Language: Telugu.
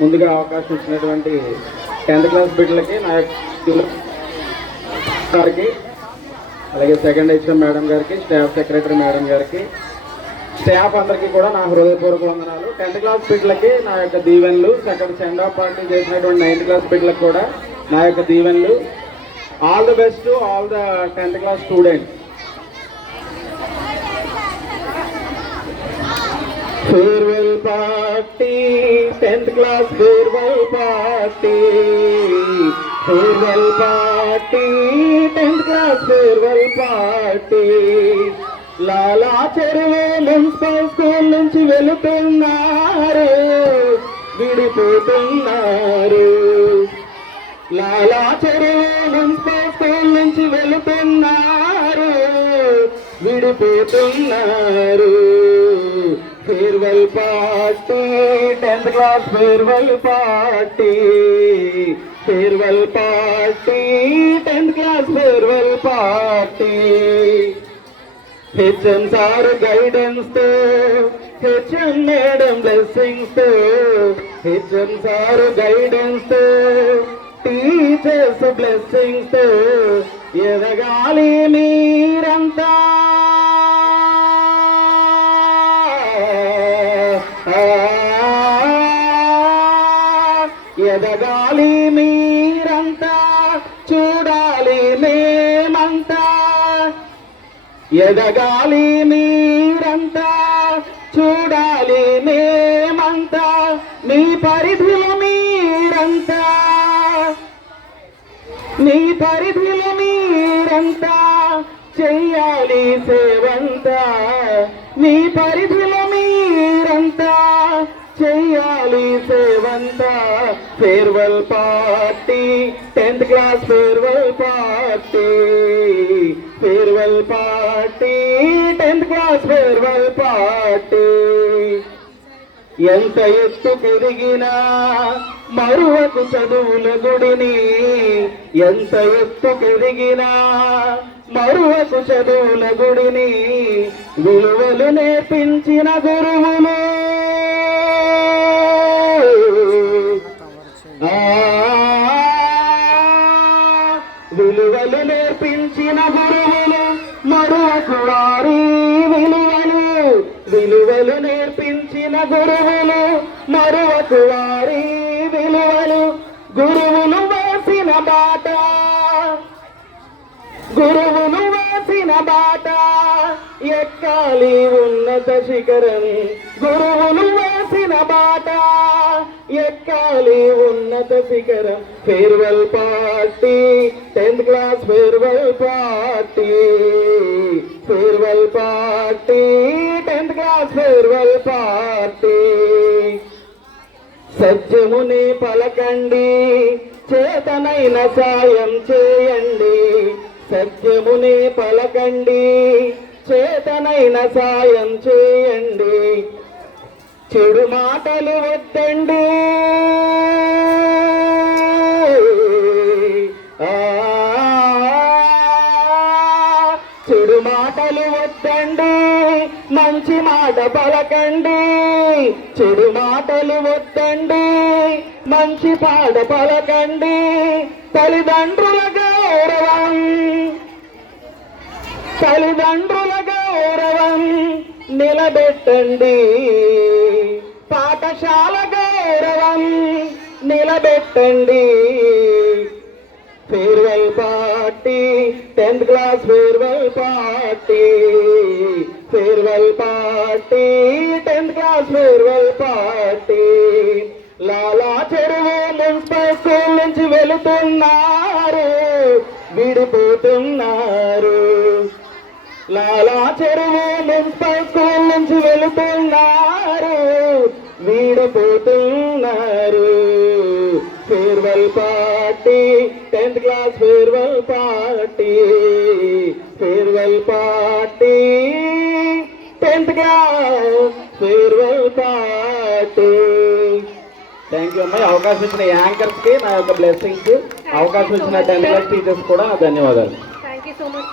ముందుగా అవకాశం ఇచ్చినటువంటి 10th క్లాస్ బిడ్డలకి నా గారికి, అలాగే సెకండ్ హెచ్ఎం మేడం గారికి, స్టాఫ్ సెక్రటరీ మేడం గారికి, స్టాఫ్ అందరికీ కూడా నా హృదయపూర్వక వందనాలు. 10th క్లాస్ బిడ్డలకి నా యొక్క దీవెనలు. సెకండ్ సెండ్ ఆఫ్ పార్టీ చేసినటువంటి 9th క్లాస్ బిడ్డలకు కూడా నా యొక్క దీవెనలు. All the best to all the 10th class students. Farewell party, 10th class farewell party. Farewell party, 10th class farewell party. Lala Cheruvu municipal school నుంచి వెళుతున్నారు, విడిపోతున్నారు. లాలా చెరువు మున్సిపల్ స్కూల్ నుంచి వెళుతున్నారు, విడిపోతున్నారు. Farewell party, 10th class farewell party. Farewell party, 10th class farewell party. HM sir guidance తో, హెచ్ఎం మేడం బ్లెస్సింగ్స్ తో, హెచ్ఎం సార్ గైడెన్స్ తో, టీచర్స్ బ్లెస్సింగ్స్ తో ఎదగాలి మీరంతా. ఎదగాలి మీరంతా, చూడాలి మేమంతా. ఎదగాలి మీరంతా, చూడాలి మేమంతా. మీ పరిధిలో మీరంతా, మీ పరిధిలో మీరంతా చెయ్యాలి సేవంతా. మీ పరిధిలో మీరంతా చెయ్యాలి సేవంతా. Farewell party, 10th class farewell party. Farewell party, 10th class farewell party. ఎంత ఎత్తుకెదిగినా మరువకు చదువుల గుడిని. ఎంత ఎత్తుకెదిగినా మరువకు చదువుల గుడిని. విలువలు నేర్పించిన గురువులు, విలువలు నేర్పించిన గురువులు, మరువకు వారి విలువలు. విలువలు నేర్పించిన గురువులు, మరువకు వారి విలువలు. గురువులు వేసిన బాట, గురువులు వేసిన బాట ఎక్కాలి ఉన్నత శిఖరం. గురువులు వేసిన బాట ఎక్కాలి ఉన్నత శిఖరం. Farewell party, 10th class farewell party. Farewell party, 10th class farewell party. సత్యముని పలకండి, చేతనైన సాయం చేయండి. సత్యముని పలకండి, చేతనైన సాయం చేయండి. చెడు మాటలు వద్దండి, చెడు మాటలు వద్దండి. మంచి మాట పలకండి. చెడు మాటలు వద్దండి, మంచి పాట పలకండి. తల్లిదండ్రుల గౌరవం, తల్లిదండ్రుల గౌరవం నిలబెట్టండి. పాఠశాల గౌరవం నిలబెట్టండి. Farewell party, 10th class farewell party. Farewell party, 10th class farewell party. Lala Cheruvu municipal school నుంచి వెళుతున్నారు, విడిపోతున్నారు. లాలా చెరువు మున్సిపల్ స్కూల్ నుంచి వెళుతున్నారు, విడిపోతున్నారు. Farewell party, 10th class farewell party. Farewell party, 10th class farewell party. Thank you అమ్మాయి. అవకాశం ఇచ్చిన యాంకర్స్ కి నా యొక్క బ్లెస్సింగ్స్. అవకాశం ఇచ్చిన 10th క్లాస్ టీచర్స్ కూడా ధన్యవాదాలు. Thank you so much.